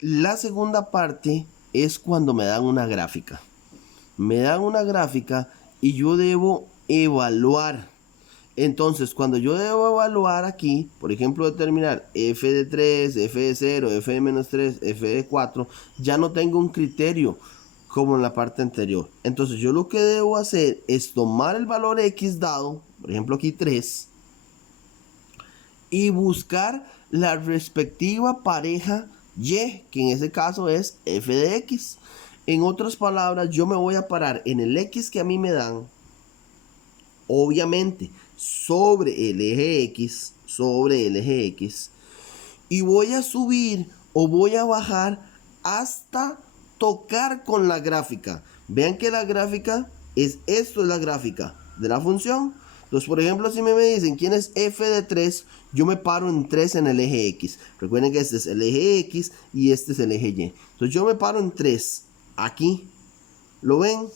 La segunda parte es cuando me dan una gráfica. Me dan una gráfica y yo debo evaluar. Entonces, cuando yo debo evaluar aquí, por ejemplo, determinar f de 3, f de 0, f de menos 3, f de 4, ya no tengo un criterio como en la parte anterior. Entonces, yo lo que debo hacer es tomar el valor x dado, por ejemplo aquí 3, y buscar la respectiva pareja y, que en ese caso es f de x. En otras palabras, yo me voy a parar en el x que a mí me dan, obviamente sobre el eje X, y voy a subir o voy a bajar hasta tocar con la gráfica. Vean que la gráfica esto es la gráfica de la función. Entonces, por ejemplo, si me dicen quién es f de 3, yo me paro en 3 en el eje X. Recuerden que este es el eje X y este es el eje Y. Entonces yo me paro en 3 aquí. ¿Lo ven?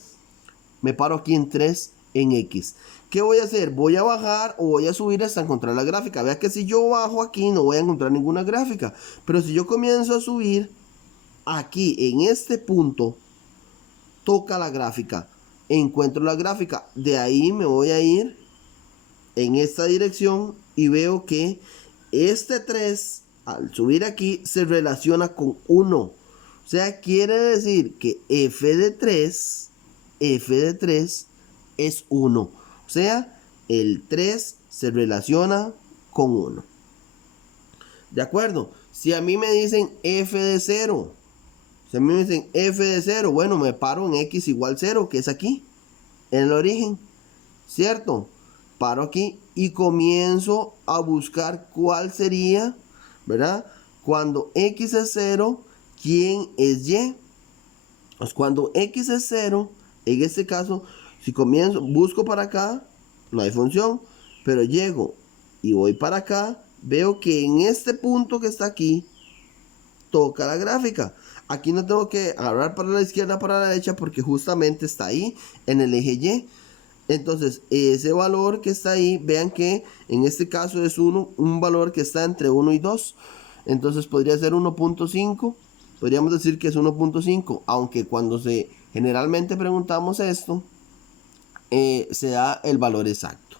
Me paro aquí en 3 en X. ¿Qué voy a hacer? ¿Voy a bajar o voy a subir hasta encontrar la gráfica? Vea que si yo bajo aquí no voy a encontrar ninguna gráfica. Pero si yo comienzo a subir, aquí en este punto, toca la gráfica. Encuentro la gráfica. De ahí me voy a ir en esta dirección y veo que este 3, al subir aquí, se relaciona con 1. O sea, quiere decir que f de 3 es 1. O sea, el 3 se relaciona con 1. ¿De acuerdo? Si a mí me dicen f de 0, bueno, me paro en x igual 0, que es aquí, en el origen, ¿cierto? Paro aquí y comienzo a buscar cuál sería, ¿verdad? Cuando x es 0, ¿quién es y? Pues cuando x es 0, en este caso, si busco para acá, no hay función, pero llego y voy para acá, veo que en este punto que está aquí, toca la gráfica. Aquí no tengo que agarrar para la izquierda, para la derecha, porque justamente está ahí, en el eje Y. Entonces, ese valor que está ahí, vean que en este caso es un valor que está entre 1 y 2. Entonces podría ser 1.5. Podríamos decir que es 1.5, aunque cuando generalmente preguntamos esto, se da el valor exacto.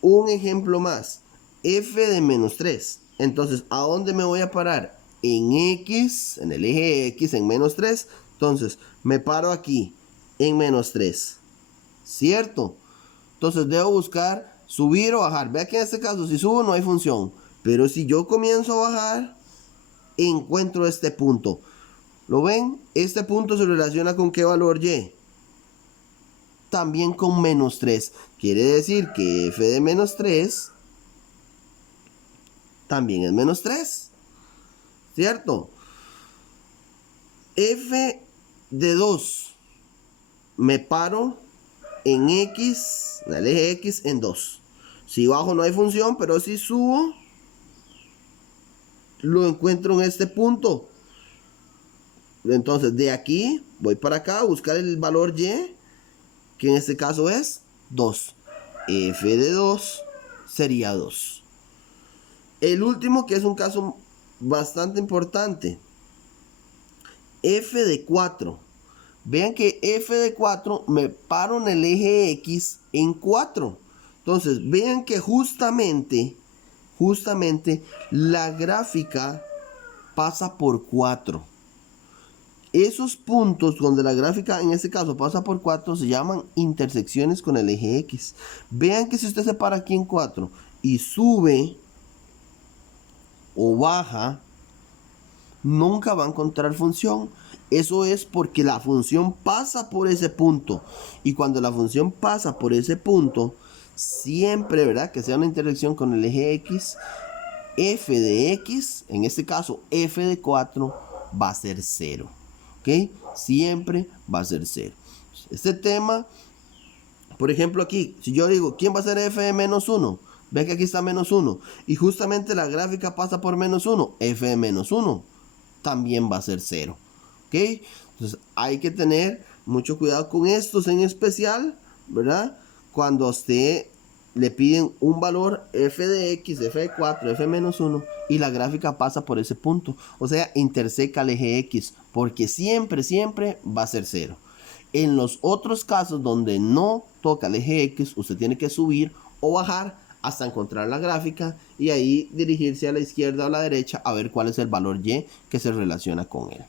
Un ejemplo más, f de menos 3. Entonces, ¿a dónde me voy a parar? En x, en el eje x, en menos 3. Entonces, me paro aquí, en menos 3. ¿Cierto? Entonces, debo buscar subir o bajar. Vea que en este caso, si subo no hay función. Pero si yo comienzo a bajar, encuentro este punto. ¿Lo ven? Este punto se relaciona con ¿qué valor y? También con menos 3. Quiere decir que f de menos 3 también es menos 3. ¿Cierto? F de 2. Me paro en X, en el eje X en 2. Si bajo no hay función, pero si subo, lo encuentro en este punto. Entonces de aquí voy para acá a buscar el valor y, que en este caso es 2. F de 2 sería 2. El último, que es un caso bastante importante, f de 4. Vean que f de 4 me paro en el eje X en 4. Entonces vean que justamente la gráfica pasa por 4. Esos puntos donde la gráfica en este caso pasa por 4 se llaman intersecciones con el eje X. Vean que si usted se para aquí en 4 y sube o baja, nunca va a encontrar función. Eso es porque la función pasa por ese punto. Y cuando la función pasa por ese punto, siempre, ¿verdad? Que sea una intersección con el eje X, f de x, en este caso f de 4, va a ser 0. ¿Ok? Siempre va a ser 0. Este tema, por ejemplo aquí, si yo digo, ¿quién va a ser f de menos 1? Ve que aquí está menos 1. Y justamente la gráfica pasa por menos 1. F de menos 1 también va a ser 0. ¿Ok? Entonces hay que tener mucho cuidado con estos en especial, ¿verdad? Cuando usted le piden un valor f de x, f de 4, f menos 1 y la gráfica pasa por ese punto. O sea, interseca el eje x porque siempre va a ser 0. En los otros casos donde no toca el eje x, usted tiene que subir o bajar hasta encontrar la gráfica y ahí dirigirse a la izquierda o a la derecha a ver cuál es el valor y que se relaciona con él.